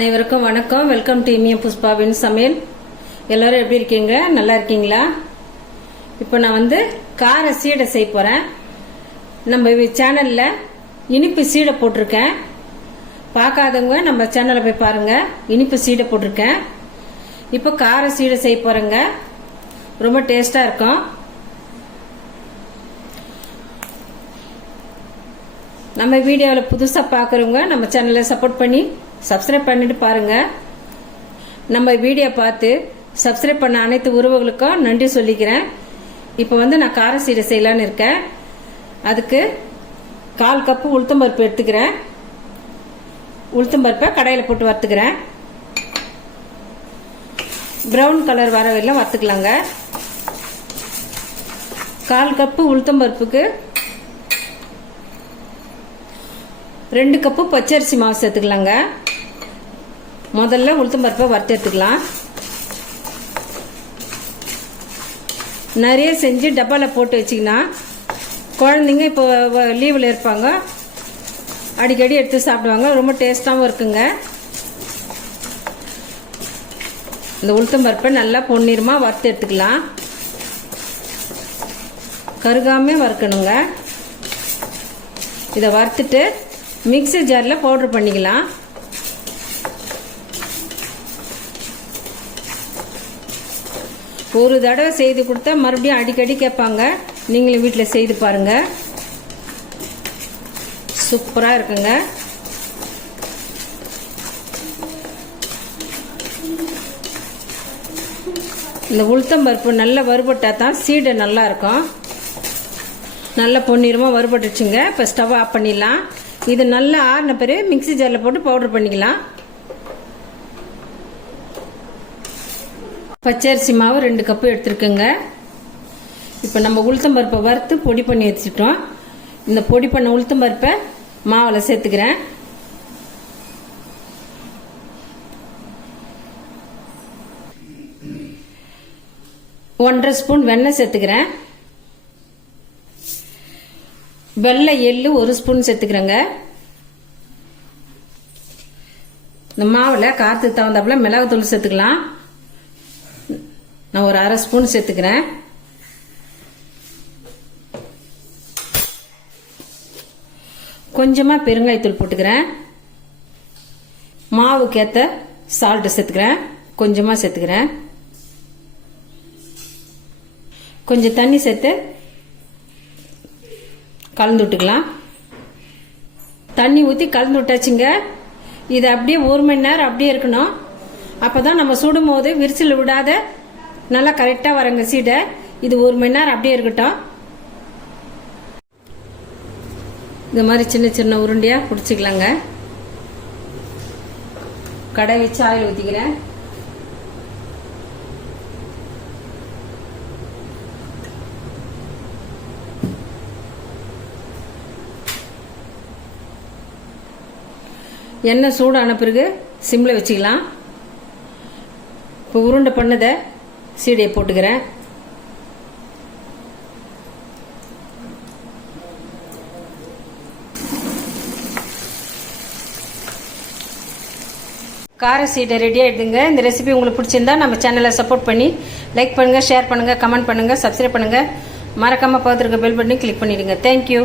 அனைவருக்கும் வணக்கம். Welcome to இமிய புஷ்பாவின் சமையல். எல்லோரும் எப்படி இருக்கீங்க? நல்லா இருக்கீங்களா? இப்போ நான் வந்து கார சீடை செய்ய போகிறேன் நம்ம சேனலில் இனிப்பு சீடை போட்டிருக்கேன். பார்க்காதவங்க நம்ம சேனலை போய் பாருங்கள் இனிப்பு சீடை போட்டிருக்கேன். இப்போ கார சீடை செய்ய போகிறேங்க ரொம்ப டேஸ்ட்டாக இருக்கும். நம்ம வீடியோவில் புதுசாக பார்க்குறவங்க நம்ம சேனலை சப்போர்ட் பண்ணி சப்ஸ்கிரைப் பண்ணிட்டு பாருங்கள் நம்ம வீடியோ பார்த்து சப்ஸ்கிரைப் பண்ண அனைத்து உறவுகளுக்கும் நன்றி சொல்லிக்கிறேன். இப்போ வந்து நான் கார சீடை செய்யலான்னு இருக்கேன். அதுக்கு கால் கப்பு உளுத்தம் பருப்பு எடுத்துக்கிறேன். உளுத்தம் பருப்பை கடையில் போட்டு வறுத்துக்கிறேன். ப்ரௌன் கலர் வர வரையிலும் வறுத்துக்கலாங்க. கால் கப்பு உளுத்தம் பருப்புக்கு ரெண்டு கப்பு பச்சரிசி மாவு சேர்த்துக்கலாங்க. முதல்ல உளுத்தம்பருப்பை வறுத்து எடுத்துக்கலாம். நிறைய செஞ்சு டப்பாவில் போட்டு வச்சிங்கன்னா குழந்தைங்க இப்போ லீவில் இருப்பாங்க. அடிக்கடி எடுத்து சாப்பிடுவாங்க. ரொம்ப டேஸ்டாகவும் இருக்குங்க. இந்த உளுத்தம் பருப்பை நல்லா பொன்னிறமாக வறுத்து எடுத்துக்கலாம். கருகாமே வறுக்கணுங்க. இதை வறுத்துட்டு மிக்ஸி ஜாரில் பவுடர் பண்ணிக்கலாம். ஒரு தடவை செய்து கொடுத்தா மறுபடியும் அடிக்கடி கேட்பாங்க. நீங்களும் வீட்டில் செய்து பாருங்க. சூப்பராக இருக்குங்க. இந்த உளுத்தம் பருப்பு நல்லா வறுபட்டால் தான் சீடை நல்லா இருக்கும். நல்லா பொன்னிறமாக வறுபட்டுச்சுங்க இப்போ ஸ்டவ் ஆஃப் பண்ணிடலாம். இது நல்லா ஆறின பிறகு மிக்சி ஜாரில் போட்டு பவுடர் பண்ணிக்கலாம். பச்சரிசி மாவு ரெண்டு கப்பு எடுத்துருக்கோங்க. இப்போ நம்ம உளுத்தம்பருப்பை வறுத்து பொடி பண்ணி வச்சுட்டோம் இந்த பொடி பண்ண உளுத்தம்பருப்பை மாவில் சேர்த்துக்கிறேன். ஒன்றரை ஸ்பூன் வெண்ணெய் சேர்த்துக்கிறேன். வெள்ளை எள்ளு ஒரு ஸ்பூன் சேர்த்துக்கிறேங்க. இந்த மாவில் காற்றுக்கு தகுந்தாப்புல மிளகுத்தூள் சேர்த்துக்கலாம். நான் ஒரு அரை ஸ்பூன் சேர்த்துக்கிறேன். கொஞ்சமாக பெருங்காயத்தூள் போட்டுக்கிறேன். மாவுக்கேற்ற சால்ட்டு சேர்த்துக்கிறேன். கொஞ்சமாக சேர்த்துக்கிறேன். கொஞ்சம் தண்ணி சேர்த்து கலந்து விட்டுக்கலாம். தண்ணி ஊற்றி கலந்து விட்டாச்சுங்க. இது அப்படியே ஒரு மணி நேரம் அப்படியே இருக்கணும். அப்போ தான் நம்ம சுடும் போது விரிசல் விடாத நல்லா கரெக்டாக வரங்க சீடை. இது ஒரு மணி நேரம் அப்படியே இருக்கட்டும். இந்த மாதிரி சின்ன சின்ன உருண்டையாக பிடிச்சிக்கலாங்க. கடை வச்சு ஆயில் ஊற்றிக்கிறேன் எண்ணெய் சூடான பிறகு சிம்மில் வச்சுக்கலாம். இப்போ உருண்டை பண்ணதை சீடையை போட்டுக்கிறேன். கார சீடை ரெடி ஆகிடுதுங்க இந்த ரெசிபி உங்களுக்கு பிடிச்சிருந்தா நம்ம சேனலை சப்போர்ட் பண்ணி லைக் பண்ணுங்கள் ஷேர் பண்ணுங்கள் கமெண்ட் பண்ணுங்கள் சப்ஸ்கிரைப் பண்ணுங்கள் மறக்காமல் பார்த்துருக்க பெல் பண்ணி கிளிக் பண்ணிடுங்க. தேங்க்யூ